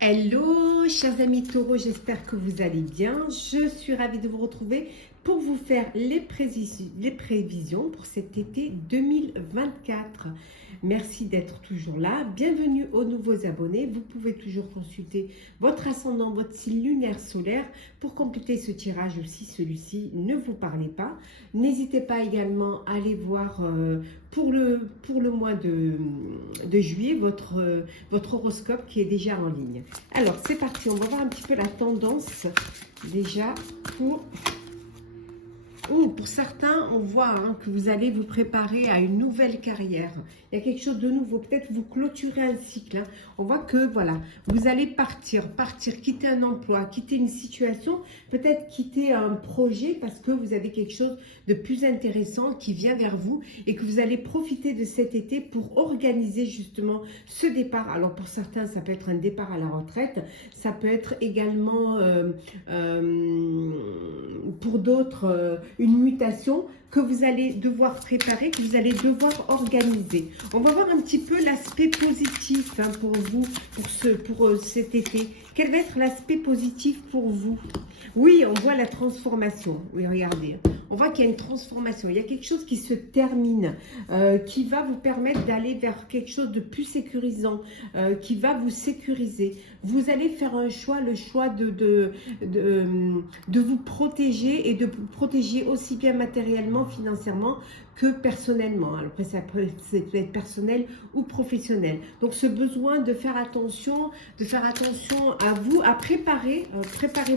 Hello, chers amis taureaux, j'espère que vous allez bien. Je suis ravie de vous retrouver pour vous faire les prévisions pour cet été 2024. Merci d'être toujours là. Bienvenue aux nouveaux abonnés. Vous pouvez toujours consulter votre ascendant, votre signe lunaire solaire pour compléter ce tirage aussi. Celui-ci ne vous parlez pas. N'hésitez pas également à aller voir pour le mois de juillet votre horoscope qui est déjà en ligne. Alors, c'est parti. On va voir un petit peu la tendance déjà pour... pour certains, on voit que vous allez vous préparer à une nouvelle carrière. Il y a quelque chose de nouveau. Peut-être vous clôturez un cycle. On voit que, voilà, vous allez partir, quitter un emploi, quitter une situation, peut-être quitter un projet parce que vous avez quelque chose de plus intéressant qui vient vers vous et que vous allez profiter de cet été pour organiser justement ce départ. Alors, pour certains, ça peut être un départ à la retraite. Ça peut être également, pour d'autres, une mutation que vous allez devoir préparer, que vous allez devoir organiser. On va voir un petit peu l'aspect positif pour vous, pour cet été. Quel va être l'aspect positif pour vous? Oui, on voit la transformation. Oui, regardez. On voit qu'il y a une transformation. Il y a quelque chose qui se termine, qui va vous permettre d'aller vers quelque chose de plus sécurisant, qui va vous sécuriser. Vous allez faire un choix, le choix de vous protéger et de vous protéger aussi bien matériellement, financièrement que personnellement. Alors après, ça peut être personnel ou professionnel. Donc, ce besoin de faire attention à vous, à préparer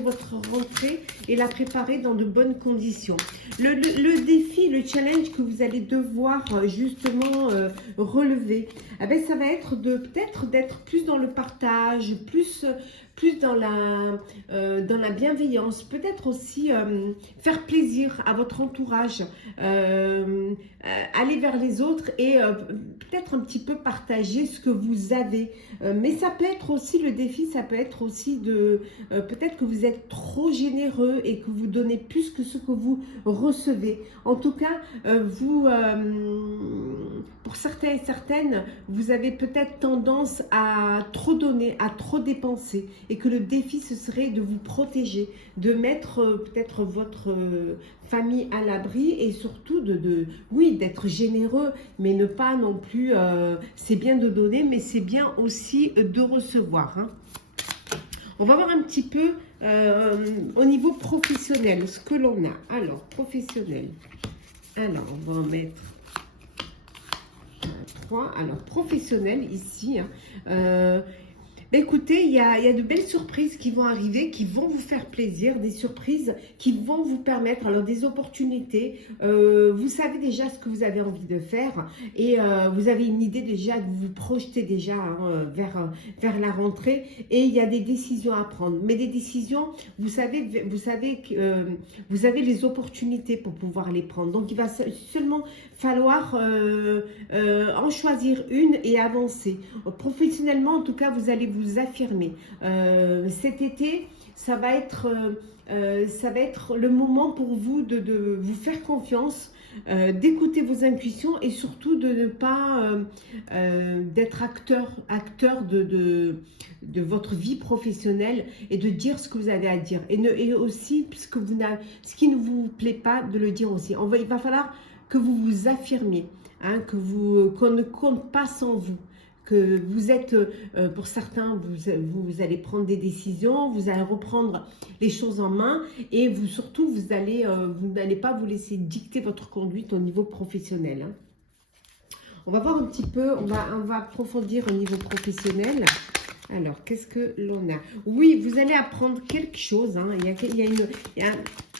votre rentrée et la préparer dans de bonnes conditions. Le défi, le challenge que vous allez devoir justement relever, eh bien, ça va être peut-être d'être plus dans le partage, plus dans la bienveillance, peut-être aussi faire plaisir à votre entourage, aller vers les autres et peut-être un petit peu partager ce que vous avez. Mais ça peut être aussi, le défi, ça peut être aussi peut-être que vous êtes trop généreux et que vous donnez plus que ce que vous recevez. En tout cas, pour certains et certaines, vous avez peut-être tendance à trop donner, à trop dépenser et que le défi, ce serait de vous protéger, de mettre peut-être votre famille à l'abri et surtout oui, d'être généreux, mais ne pas non plus, c'est bien de donner, mais c'est bien aussi de recevoir. On va voir un petit peu au niveau professionnel ce que l'on a. Alors, professionnel. Alors, on va en mettre 3. Alors, professionnel ici. Écoutez, il y a de belles surprises qui vont arriver, qui vont vous faire plaisir, des surprises qui vont vous permettre, alors des opportunités. Vous savez déjà ce que vous avez envie de faire et vous avez une idée déjà, de vous projeter déjà vers la rentrée et il y a des décisions à prendre. Mais des décisions, vous savez que vous avez les opportunités pour pouvoir les prendre. Donc, il va seulement falloir en choisir une et avancer. Professionnellement, en tout cas, vous allez vous affirmer. Cet été, ça va être le moment pour vous de vous faire confiance, d'écouter vos intuitions et surtout de ne pas d'être acteur de votre vie professionnelle et de dire ce que vous avez à dire. Et aussi, ce qui ne vous plaît pas, de le dire aussi. Il va falloir que vous vous affirmiez, qu'on ne compte pas sans vous. Que vous êtes, pour certains, vous allez prendre des décisions, vous allez reprendre les choses en main et surtout, vous n'allez pas vous laisser dicter votre conduite au niveau professionnel. On va voir un petit peu, on va approfondir au niveau professionnel. Alors, qu'est-ce que l'on a? Oui, vous allez apprendre quelque chose. Il y a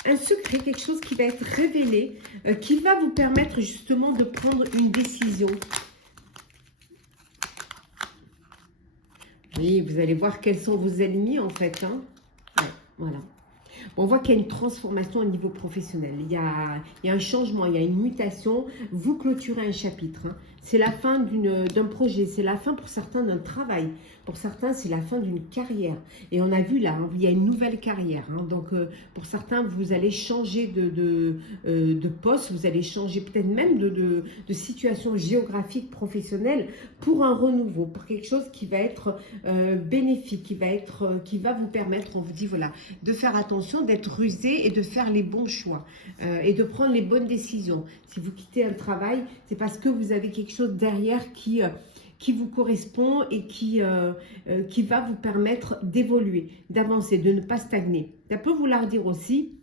un secret, quelque chose qui va être révélé, qui va vous permettre justement de prendre une décision. Oui, vous allez voir quels sont vos ennemis en fait. Ouais, voilà. On voit qu'il y a une transformation au niveau professionnel. Il y a un changement, il y a une mutation. Vous clôturez un chapitre. c'est la fin d'un projet, c'est la fin pour certains d'un travail, pour certains c'est la fin d'une carrière. Et on a vu là, hein, il y a une nouvelle carrière. Hein, donc pour certains, vous allez changer de poste, vous allez changer peut-être même de situation géographique, professionnelle pour un renouveau, pour quelque chose qui va être bénéfique, qui va vous permettre, on vous dit voilà, de faire attention, d'être rusé et de faire les bons choix et de prendre les bonnes décisions. Si vous quittez un travail, c'est parce que vous avez quelque chose derrière qui vous correspond et qui va vous permettre d'évoluer, d'avancer, de ne pas stagner. Ça peut vouloir dire aussi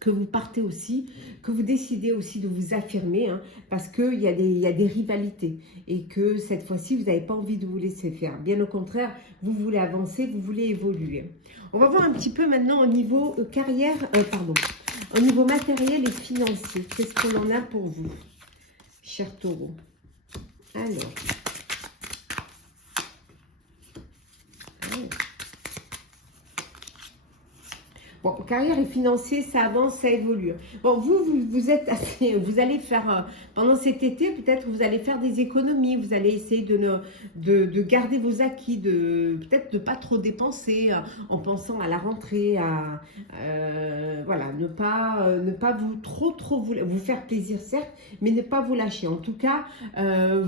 que vous partez aussi, que vous décidez aussi de vous affirmer, hein, parce qu'il y a des rivalités et que cette fois-ci, vous n'avez pas envie de vous laisser faire. Bien au contraire, vous voulez avancer, vous voulez évoluer. On va voir un petit peu maintenant au niveau carrière, au niveau matériel et financier. Qu'est-ce qu'on en a pour vous, cher Taureau? Alors. Bon, carrière et financier, ça avance, ça évolue. Bon, vous êtes assez, vous allez faire, pendant cet été, peut-être vous allez faire des économies, vous allez essayer de garder vos acquis, peut-être de ne pas trop dépenser en pensant à la rentrée, voilà, ne pas vous faire plaisir, certes, mais ne pas vous lâcher. En tout cas,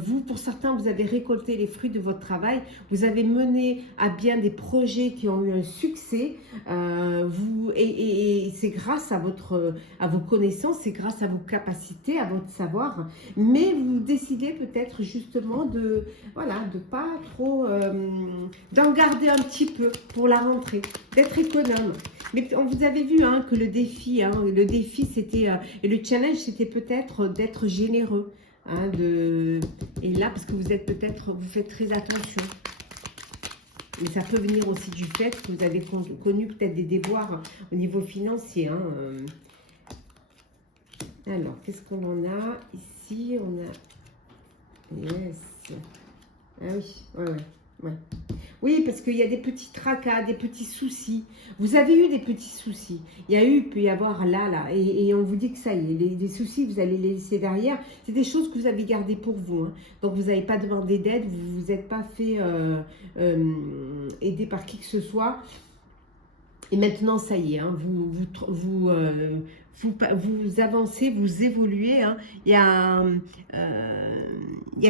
vous, pour certains, vous avez récolté les fruits de votre travail, vous avez mené à bien des projets qui ont eu un succès, et c'est grâce à vos connaissances, c'est grâce à vos capacités, à votre savoir, mais vous décidez peut-être justement de pas trop, d'en garder un petit peu pour la rentrée, d'être économe. Mais on vous avait vu que le défi c'était, et le challenge c'était peut-être d'être généreux, et là parce que vous faites très attention. Mais ça peut venir aussi du fait que vous avez connu peut-être des déboires au niveau financier. Alors, qu'est-ce qu'on en a ici? On a... Yes. Ah oui, ouais. Oui, parce qu'il y a des petits tracas, des petits soucis. Vous avez eu des petits soucis. Il peut y avoir là, et on vous dit que ça y est, les soucis, vous allez les laisser derrière. C'est des choses que vous avez gardées pour vous. Hein. Donc, vous n'avez pas demandé d'aide, vous ne vous êtes pas fait aider par qui que ce soit. Et maintenant, ça y est, vous avancez, vous évoluez. Il y a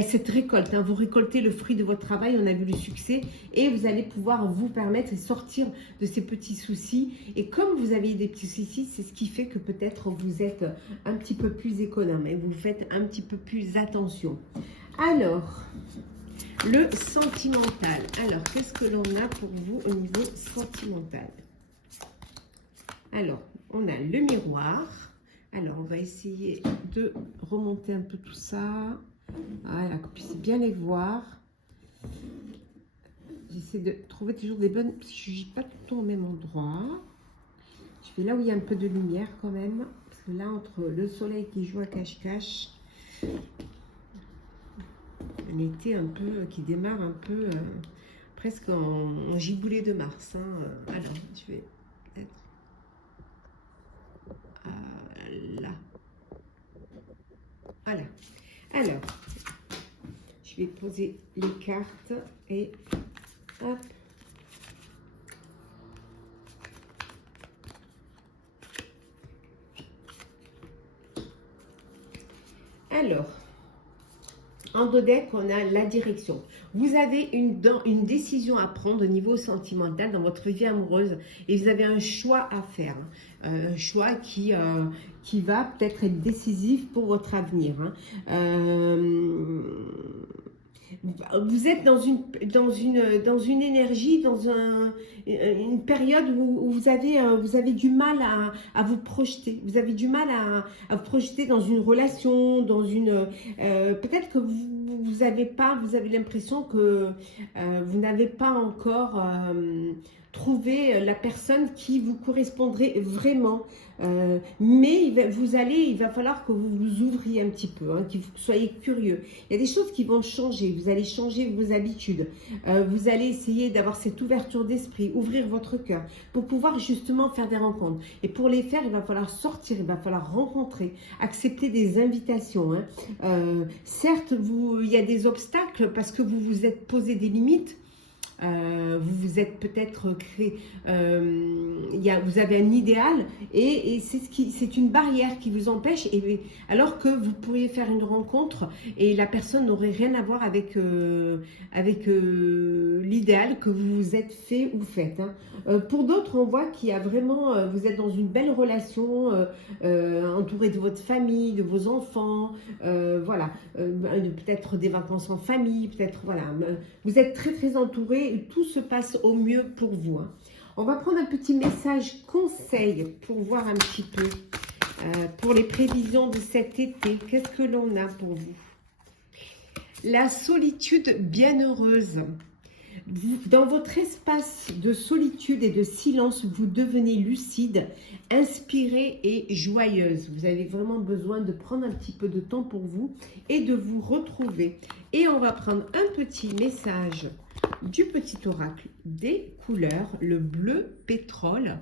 cette récolte. Vous récoltez le fruit de votre travail. On a vu le succès. Et vous allez pouvoir vous permettre de sortir de ces petits soucis. Et comme vous avez des petits soucis, c'est ce qui fait que peut-être vous êtes un petit peu plus économe. Et vous faites un petit peu plus attention. Alors, le sentimental. Alors, qu'est-ce que l'on a pour vous au niveau sentimental? Alors, on a le miroir. Alors, on va essayer de remonter un peu tout ça. Voilà, qu'on puisse bien les voir. J'essaie de trouver toujours des bonnes... Parce que je ne suis pas tout le temps au même endroit. Je vais là où il y a un peu de lumière quand même. Parce que là, entre le soleil qui joue à cache-cache, un été un peu... qui démarre un peu... presque en giboulée de mars. Alors, je vais... Là. Voilà. Alors, je vais poser les cartes et hop. Alors, en dos deck, on a la direction. Vous avez une décision à prendre au niveau sentimental dans votre vie amoureuse et vous avez un choix à faire. Un choix qui va peut-être être décisif pour votre avenir. Vous êtes dans une énergie, dans une période où vous avez du mal à vous projeter. Vous avez du mal à vous projeter dans une relation, peut-être que vous avez l'impression que vous n'avez pas encore trouver la personne qui vous correspondrait vraiment. Mais il va falloir que vous vous ouvriez un petit peu, hein, que vous soyez curieux. Il y a des choses qui vont changer, vous allez changer vos habitudes, vous allez essayer d'avoir cette ouverture d'esprit, ouvrir votre cœur pour pouvoir justement faire des rencontres. Et pour les faire, il va falloir sortir, il va falloir rencontrer, accepter des invitations. Hein. Certes, il y a des obstacles parce que vous vous êtes posé des limites. Vous vous êtes peut-être créé, vous avez un idéal et c'est une barrière qui vous empêche, alors que vous pourriez faire une rencontre et la personne n'aurait rien à voir avec, l'idéal que vous vous êtes fait ou faites. Hein. Pour d'autres, on voit qu'il y a vraiment, vous êtes dans une belle relation, entouré de votre famille, de vos enfants, voilà, peut-être des vacances en famille, peut-être, voilà, vous êtes très très entouré. Et tout se passe au mieux pour vous. Hein. On va prendre un petit message conseil pour voir un petit peu pour les prévisions de cet été. Qu'est-ce que l'on a pour vous? La solitude bienheureuse. Dans votre espace de solitude et de silence, vous devenez lucide, inspirée et joyeuse. Vous avez vraiment besoin de prendre un petit peu de temps pour vous et de vous retrouver. Et on va prendre un petit message du petit oracle des couleurs, le bleu pétrole.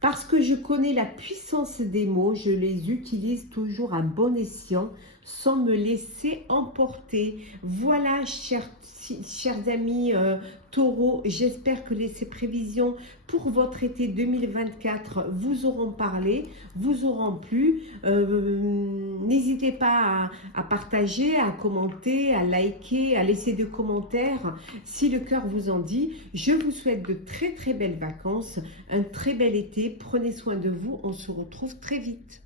Parce que je connais la puissance des mots, je les utilise toujours à bon escient, sans me laisser emporter. Voilà, chers amis taureaux, j'espère que ces prévisions pour votre été 2024 vous auront parlé, vous auront plu. N'hésitez pas à partager, à commenter, à liker, à laisser des commentaires si le cœur vous en dit. Je vous souhaite de très très belles vacances, un très bel été. Prenez soin de vous, on se retrouve très vite.